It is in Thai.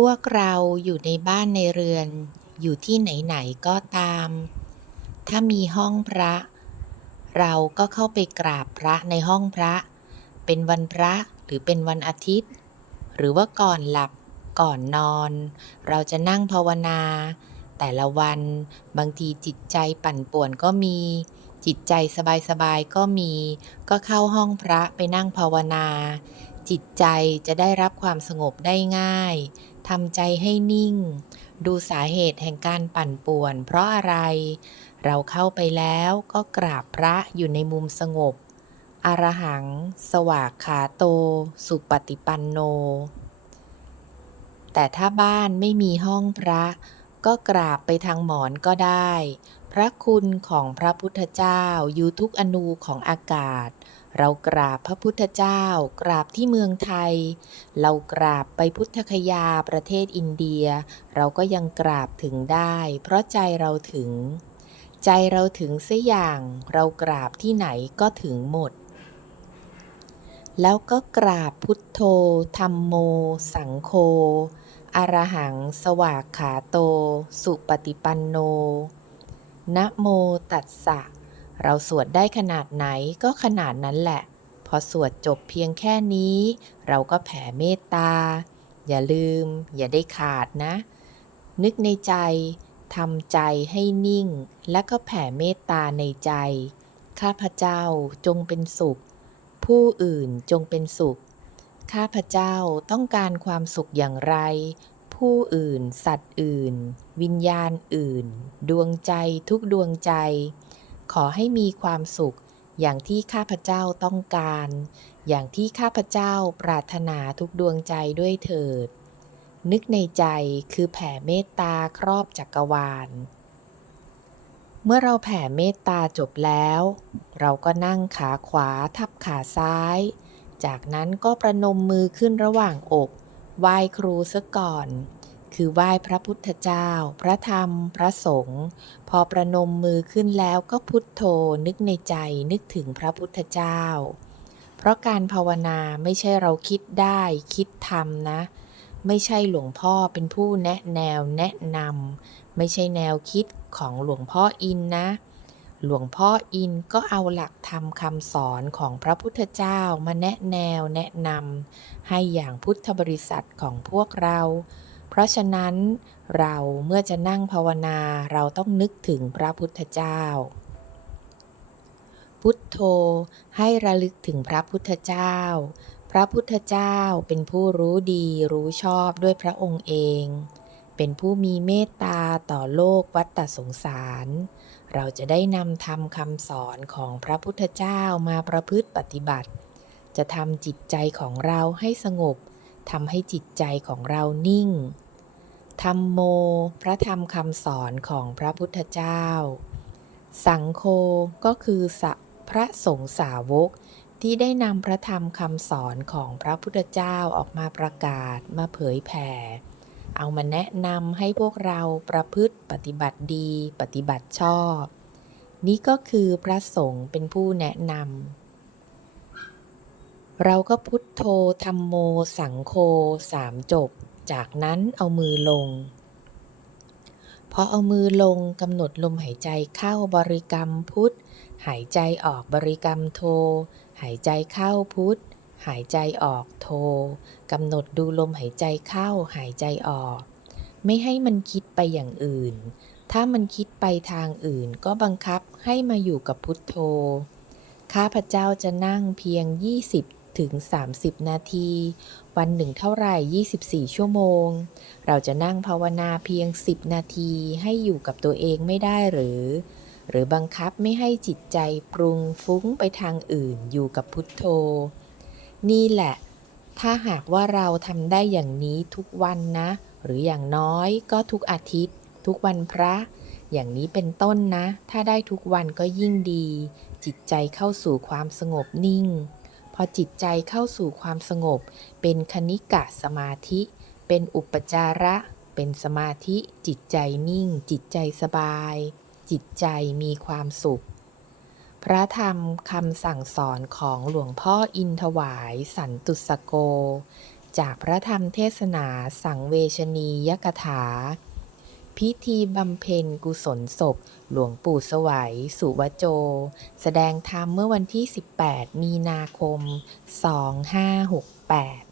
พวกเราอยู่ในบ้านในเรือน อยู่ที่ไหนๆก็ตาม ถ้ามีห้องพระ เราก็เข้าไปกราบพระในห้องพระ เป็นวันพระหรือเป็นวันอาทิตย์ หรือว่าก่อนหลับก่อนนอน เราจะนั่งภาวนา แต่ละวันบางทีจิตใจปั่นป่วนก็มี จิตใจสบายๆก็มี ก็เข้าห้องพระไปนั่งภาวนา จิตใจจะได้รับความสงบได้ง่ายทำใจให้นิ่ง ดูสาเหตุแห่งการปั่นป่วน เพราะอะไร เราเข้าไปแล้วก็กราบพระอยู่ในมุมสงบ อรหัง สวากขาโต สุปฏิปันโน แต่ถ้าบ้านไม่มีห้องพระ ก็กราบไปทางหมอนก็ได้ พระคุณของพระพุทธเจ้าอยู่ทุกอนูของอากาศ เรากราบพระพุทธเจ้า กราบที่เมืองไทย เรากราบไปพุทธคยาประเทศอินเดีย เราก็ยังกราบถึงได้ เพราะใจเราถึง ใจเราถึงเสียอย่าง เรากราบที่ไหนก็ถึงหมด แล้วก็กราบพุทโธธรรมโม สังโฆอรหัง สวากขาโต สุปฏิปันโน นะโมตัสสะ เราสวดได้ขนาดไหนก็ขนาดนั้นแหละ พอสวดจบเพียงแค่นี้ เราก็แผ่เมตตา อย่าลืม อย่าได้ขาดนะ นึกในใจทำใจให้นิ่ง และก็แผ่เมตตาในใจ ข้าพเจ้าจงเป็นสุข ผู้อื่นจงเป็นสุข ข้าพเจ้าต้องการความสุขอย่างไร ผู้อื่น สัตว์อื่น วิญญาณอื่น ดวงใจทุกดวงใจ ขอให้มีความสุข อย่างที่ข้าพเจ้าต้องการ อย่างที่ข้าพเจ้าปรารถนาทุกดวงใจด้วยเถิด นึกในใจคือแผ่เมตตาครอบจักรวาล เมื่อเราแผ่เมตตาจบแล้ว เราก็นั่งขาขวาทับขาซ้าย จากนั้นก็ประนมมือขึ้นระหว่างอกไหว้ครูซะก่อน คือไหว้พระพุทธเจ้า พระธรรม พระสงฆ์ พอประนมมือขึ้นแล้วก็พุทโธนึกในใจนึกถึงพระพุทธเจ้า เพราะการภาวนาไม่ใช่เราคิดได้คิดทำนะ ไม่ใช่หลวงพ่อเป็นผู้แนะแนวแนะนำไม่ใช่แนวคิดของหลวงพ่ออินนะ หลวงพ่ออินก็เอาหลักธรรมคำสอนของพระพุทธเจ้ามาแนะแนวแนะนำให้อย่างพุทธบริษัทของพวกเรา เพราะฉะนั้นเราเมื่อจะนั่งภาวนาเราต้องนึกถึงพระพุทธเจ้า พุทโธให้ระลึกถึงพระพุทธเจ้า พระพุทธเจ้าเป็นผู้รู้ดีรู้ชอบด้วยพระองค์เอง เป็นผู้มีเมตตาต่อโลกวัฏสงสาร เราจะได้นำธรรมคำสอนของพระพุทธเจ้ามาประพฤติปฏิบัติ จะทำจิตใจของเราให้สงบทำให้จิตใจของเรานิ่ง ธรรมโม พระธรรมคำสอนของพระพุทธเจ้า สังโฆก็คือสพระสงฆ์สาวกที่ได้นำพระธรรมคำสอนของพระพุทธเจ้าออกมาประกาศมาเผยแผ่ เอามาแนะนำให้พวกเราประพฤติปฏิบัติดี ปฏิบัติชอบ นี่ก็คือพระสงฆ์เป็นผู้แนะนำเราก็พุทโธธรรมโม สังโฆสามจบ จากนั้นเอามือลง พอเอามือลงกำหนดลมหายใจเข้าบริกรรมพุทธ หายใจออกบริกรรมโท หายใจเข้าพุทธ หายใจออกโทกำหนดดูลมหายใจเข้าหายใจออก ไม่ให้มันคิดไปอย่างอื่น ถ้ามันคิดไปทางอื่นก็บังคับให้มาอยู่กับพุทโธ ข้าพเจ้าจะนั่งเพียง 20 ถึง 30 นาที วันหนึ่งเท่าไหร่ 24 ชั่วโมง เราจะนั่งภาวนาเพียง 10 นาทีให้อยู่กับตัวเองไม่ได้หรือ หรือบังคับไม่ให้จิตใจปรุงฟุ้งไปทางอื่นอยู่กับพุทโธ นี่แหละ ถ้าหากว่าเราทำได้อย่างนี้ทุกวันนะ หรืออย่างน้อยก็ทุกอาทิตย์ ทุกวันพระอย่างนี้เป็นต้นนะ ถ้าได้ทุกวันก็ยิ่งดี จิตใจเข้าสู่ความสงบนิ่ง พอจิตใจเข้าสู่ความสงบ เป็นคณิกะสมาธิ เป็นอุปจาระ เป็นสมาธิ จิตใจนิ่ง จิตใจสบาย จิตใจมีความสุข พระธรรมคำสั่งสอนของหลวงพ่ออินถวาย สันตุสโก จากพระธรรมเทศนาสังเวชนียกถา พิธีบำเพ็ญกุศลศพ หลวงปู่สวัย สุวโจ แสดงธรรมเมื่อวันที่ 18 มีนาคม 2568